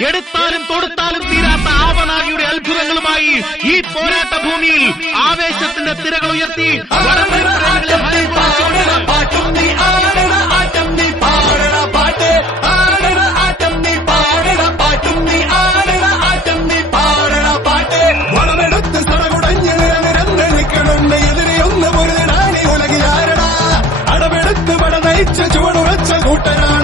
എടുത്താലും തൊടുത്താലും തീരാത്ത ആവനാഴിയുടെ അത്ഭുതങ്ങളുമായി ഈ പോരാട്ട ഭൂമിയിൽ ആവേശത്തിന്റെ തിരകൾ ഉയർത്തി വളമെടുത്ത് സടകുടഞ്ഞ് നിരന്നിരിക്കണമെന്ന് എതിരെയൊന്ന് ഒരു നാണി ഉലകിലാരടാ അടവെടുത്ത് വട നയിച്ച ചുവടുറച്ച കൂട്ടരാ